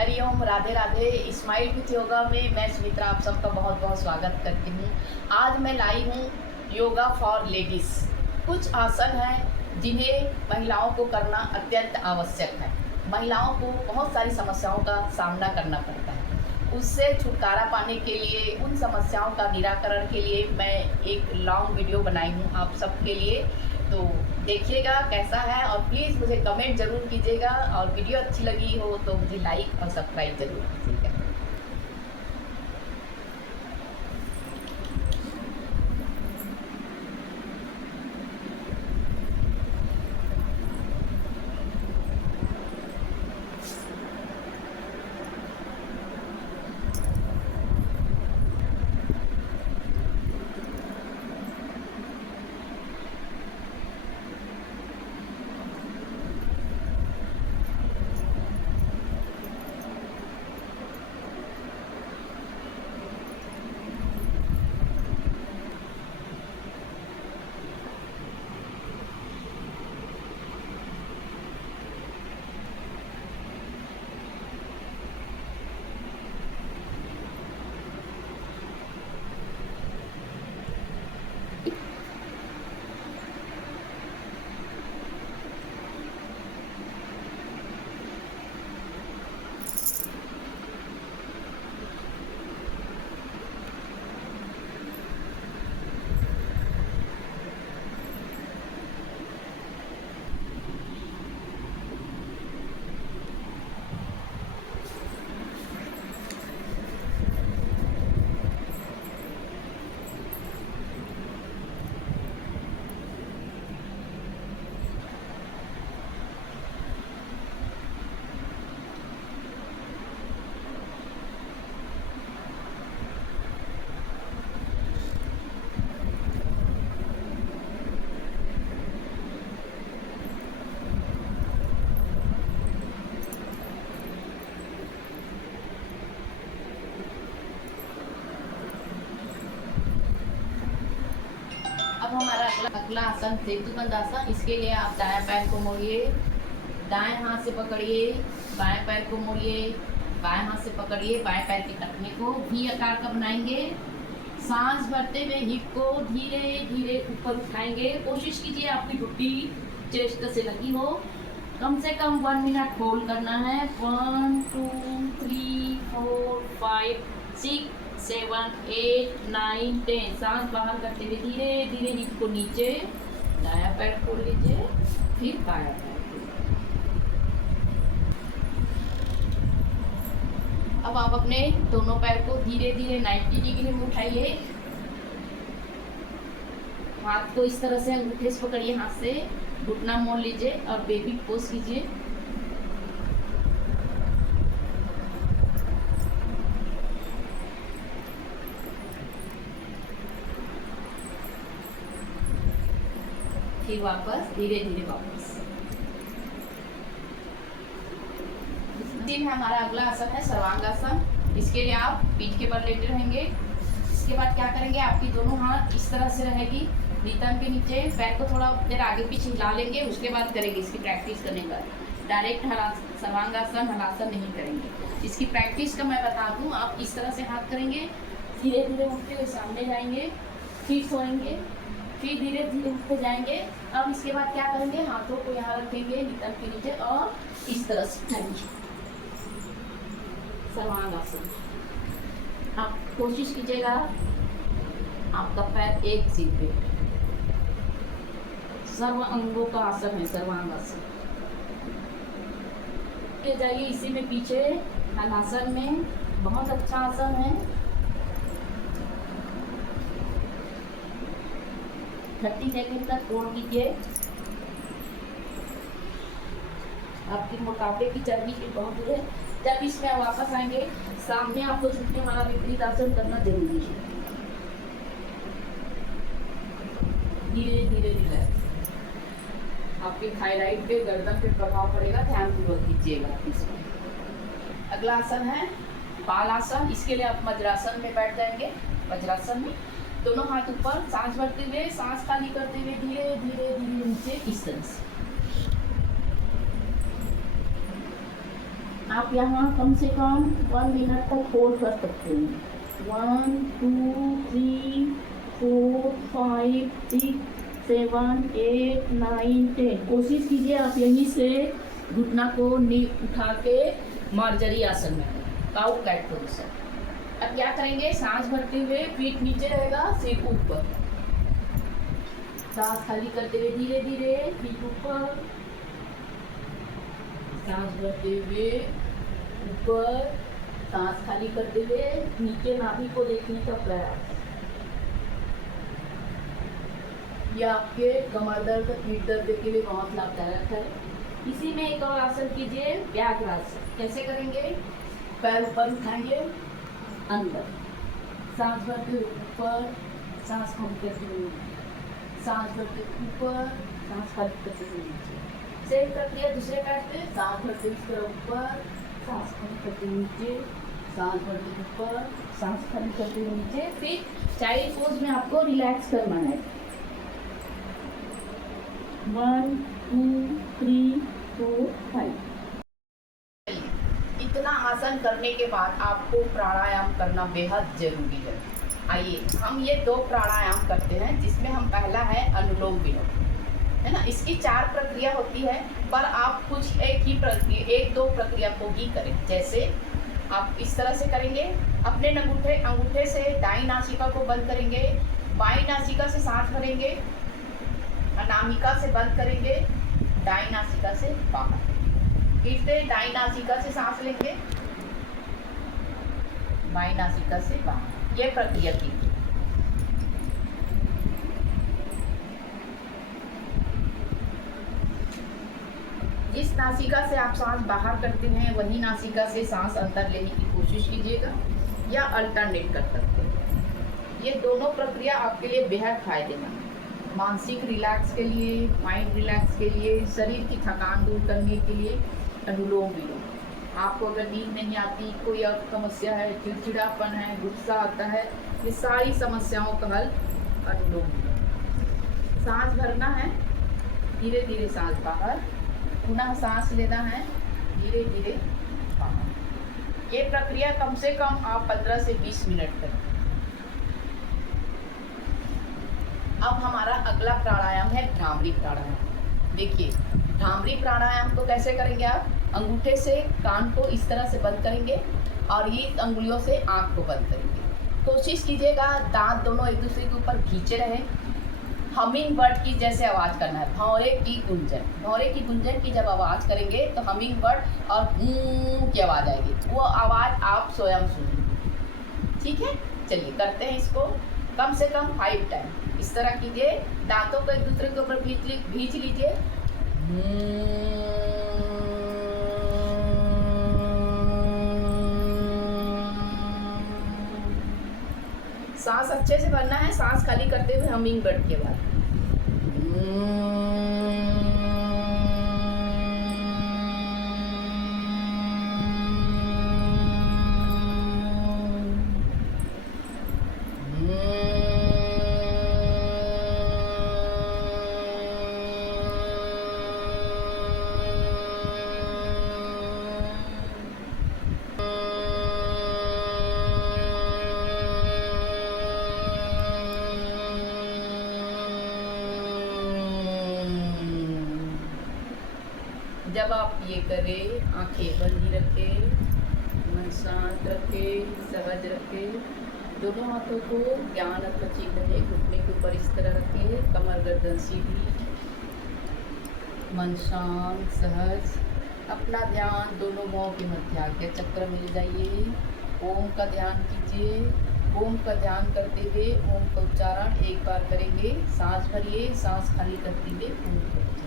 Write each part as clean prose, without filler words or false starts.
Hariom, Radhe Radhe. Smile with yoga में मैं सुमित्रा आप सबका बहुत बहुत स्वागत करती हूँ। आज मैं लाई हूँ योगा फॉर लेडीज़। कुछ आसन हैं जिन्हें महिलाओं को करना अत्यंत आवश्यक है। महिलाओं को बहुत सारी समस्याओं का सामना करना पड़ता है। उससे छुटकारा पाने के लिए, उन समस्याओं का निराकरण के लिए मैं एक लॉन्ग वीडियो बनाई हूँ आप सबके लिए। तो देखिएगा कैसा है और प्लीज़ मुझे कमेंट ज़रूर कीजिएगा, और वीडियो अच्छी लगी हो तो मुझे लाइक और सब्सक्राइब ज़रूर कीजिएगा। अब हमारा अगला आसन सेतुबंद आसन। इसके लिए आप दाएं पैर को मोड़िए, दाएं हाथ से पकड़िए, बाएं पैर को मोड़िए, बाएं हाथ से पकड़िए, बाएं पैर के टखने को वी आकार का बनाएंगे। सांस भरते हुए हिप को धीरे धीरे ऊपर उठाएंगे। कोशिश कीजिए आपकी घुट्टी चेस्ट से लगी हो। कम से कम 1 मिनट होल्ड करना है। 1 2 3 4 5 6 7 8 9 10। सांस बाहर करते हुए धीरे धीरे हिप को नीचे, दायां पैर खोल लीजिए, फिर बायां पैर। अब आप अपने दोनों पैर को धीरे धीरे 90 डिग्री में उठाइए। हाथ को इस तरह से अंगूठे से पकड़िए, हाथ से घुटना मोड़ लीजिए और बेबी पोज कीजिए। फिर वापस धीरे धीरे वापस। हमारा अगला आसन है सर्वांगासन। इसके लिए आप पीठ के बल लेटे रहेंगे। इसके बाद क्या करेंगे, आपकी दोनों हाथ इस तरह से रहेगी नितंब के नीचे। पैर को थोड़ा देर आगे पीछे हिला लेंगे, उसके बाद करेंगे। इसकी प्रैक्टिस करने के बाद डायरेक्ट सर्वांगासन हलासन नहीं करेंगे। इसकी प्रैक्टिस का मैं बता दूं, आप इस तरह से हाथ करेंगे, धीरे धीरे उठते हुए सामने जाएंगे, फिर सोएंगे, फिर धीरे धीरे उठते जाएंगे। अब इसके बाद क्या करेंगे, हाथों को यहाँ रखेंगे नितंब के नीचे और इस तरह से उठाएंगे सर्वांगासन। आप कोशिश कीजिएगा आपका पैर एक सीध पे। सर्व अंगों का आसन है सर्वांगासन। जाइए इसी में पीछे हलासन में, बहुत अच्छा आसन है। 30 सेकंड तक होल्ड कीजिए। आपकी मोटापे की चर्बी भी बहुत है। जब इसमें वापस आएंगे, सामने आपको झुकने वाला विपरीत आसन करना जरूरी है। धीरे धीरे धीरे आपके थायराइड पे, गर्दन पे प्रभाव पड़ेगा, ध्यान पूर्वक कीजिएगा इसमें। अगला आसन है बालासन। इसके लिए आप वज्रासन में बैठ जाएंगे। वज्रासन में दोनों हाथ ऊपर, सांस भरते हुए, सांस खाली करते हुए धीरे धीरे धीरे नीचे, इस तरह से। आप यहाँ कम से कम 1 मिनट तक होल्ड कर सकते हैं। 1 2 3 4 5 6 7 8 9 10। कोशिश कीजिए आप यहीं से घुटना को नी उठा के मार्जरी आसन में, काउ कैट पोजीशन। अब क्या करेंगे, सांस भरते हुए पीठ नीचे रहेगा, सिर ऊपर, सांस खाली करते हुए धीरे धीरे पीठ ऊपर, सांस भरते हुए ऊपर, सांस खाली करते हुए नीचे नाभि को देखने का प्रयास। यह आपके कमर दर्द, पीठ दर्द के लिए बहुत लाभदायक है। इसी में एक और आसन कीजिए, व्याघ्रासन। कैसे करेंगे, पैर ऊपर उठाएंगे, अंदर, सांस भरते हुए ऊपर, सांस खाली करते हुए, सांस भरते ऊपर, सांस खाली करते हुए नीचे। सेम प्रक्रिया दूसरे पैर पे, सांस भरते हुए इस तरह ऊपर, सांस खाली करते हुए नीचे, सांस भरते हुए ऊपर, सांस खाली करते हुए नीचे। फिर चाइल्ड पोज में आपको रिलैक्स करना है। 1 2 3 4 5। इतना आसन करने के बाद आपको प्राणायाम करना बेहद जरूरी है। आइए हम ये 2 प्राणायाम करते हैं, जिसमें हम पहला है अनुलोम विलोम, है ना। इसकी 4 प्रक्रिया होती है, पर आप कुछ एक ही प्रक्रिया, 1-2 प्रक्रिया को ही करें। जैसे आप इस तरह से करेंगे, अपने अंगूठे से दाईं नासिका को बंद करेंगे, बाईं नासिका से सांस भरेंगे, अनामिका से बंद करेंगे, दाईं नासिका से बाहर, फिर से दाईं नासिका से सांस लेंगे, बाईं नासिका से बाहर। यह प्रक्रिया की। जिस नासिका से आप सांस बाहर करते हैं, वही नासिका से सांस अंदर लेने की कोशिश कीजिएगा, या अल्टरनेट कर सकते हैं। ये दोनों प्रक्रिया आपके लिए बेहद फायदेमंद है। मानसिक रिलैक्स के लिए, माइंड रिलैक्स के लिए, शरीर की थकान दूर करने के लिए अनुलोम विलोम। आपको अगर नींद नहीं आती, कोई और समस्या है, चिड़चिड़ापन है, गुस्सा आता है, ये सारी समस्याओं का हल अनुलोम विलोम। सांस भरना है, धीरे धीरे सांस बाहर, पुनः सांस लेना है, धीरे धीरे बाहर। ये प्रक्रिया कम से कम आप 15 से 20 मिनट करें। अब हमारा अगला प्राणायाम है भ्रामरी प्राणायाम। देखिए, भ्रामरी प्राणायाम को कैसे करेंगे आप, अंगूठे से कान को इस तरह से बंद करेंगे और ये अंगुलियों से आँख को बंद करेंगे। कोशिश कीजिएगा दांत दोनों एक दूसरे के ऊपर खींचे रहें। हमिंग बर्ड की जैसे आवाज़ करना है, भौरे की गुंजन। भौरे की गुंजन की जब आवाज़ करेंगे तो हमिंग बर्ड और की आवाज़ आएगी, वो आवाज़ आप स्वयं सुनिए। ठीक है, चलिए करते हैं इसको कम से कम 5 टाइम। इस तरह कीजिए, दांतों को एक दूसरे के ऊपर भींच लीजिए। सांस अच्छे से भरना है, सांस खाली करते हुए हमिंग बर्ड के बाद। जब आप ये करें, आंखें बंद ही रखें, मन शांत रखें, सहज रखें। दोनों हाथों को ज्ञान अपचित रहे, घुटने के ऊपर इस तरह रखें, कमर गर्दन सीधी, मन शांत सहज। अपना ध्यान दोनों मुंहों के मध्य आज्ञा चक्र में ले जाइए। ओम का ध्यान कीजिए। ओम का ध्यान करते हुए ओम का उच्चारण एक बार करेंगे। सांस भरिए, सांस खाली करते हुए ओम का उच्चारण।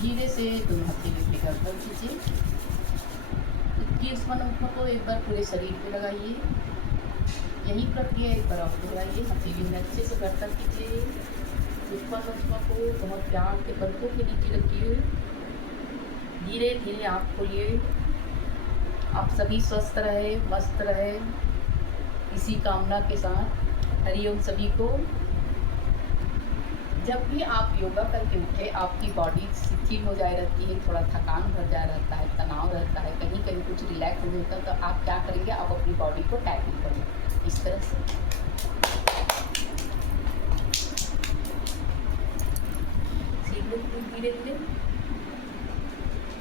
धीरे से दोनों हथेली पे गर्दन कीजिए। 21 मुखों को एक बार पूरे शरीर पे लगाइए। यही प्रक्रिया एक बार और लगाइए। हथेली में अच्छे से गर्दन कीजिए। सुषमा को बहुत प्यार के पलकों के नीचे रखिए। धीरे धीरे आँख खोलिए। आप सभी स्वस्थ रहे, मस्त रहे, इसी कामना के साथ हरिओम सभी को। जब भी आप योगा करके उठे, आपकी बॉडी शिथिल हो जाए रहती है, थोड़ा थकान भर जाया रहता है, तनाव रहता है, कहीं कहीं कुछ रिलैक्स नहीं होता, तो आप क्या करेंगे, आप अपनी बॉडी को टैपिंग करेंगे इस तरह से। धीरे धीरे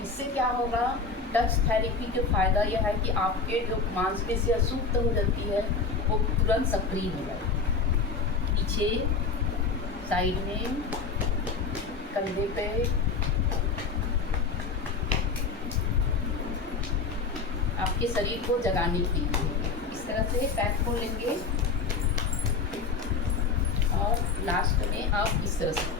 इससे क्या होगा, टच थेरेपी के फायदा यह है कि आपके जो मांसपेशियां सुप्त हो जाती है वो तुरंत सक्रिय हो जाएगी। पीछे साइड में, कंधे पे, आपके शरीर को जगाने के लिए इस तरह से पैर खोल लेंगे और लास्ट में आप इस तरह से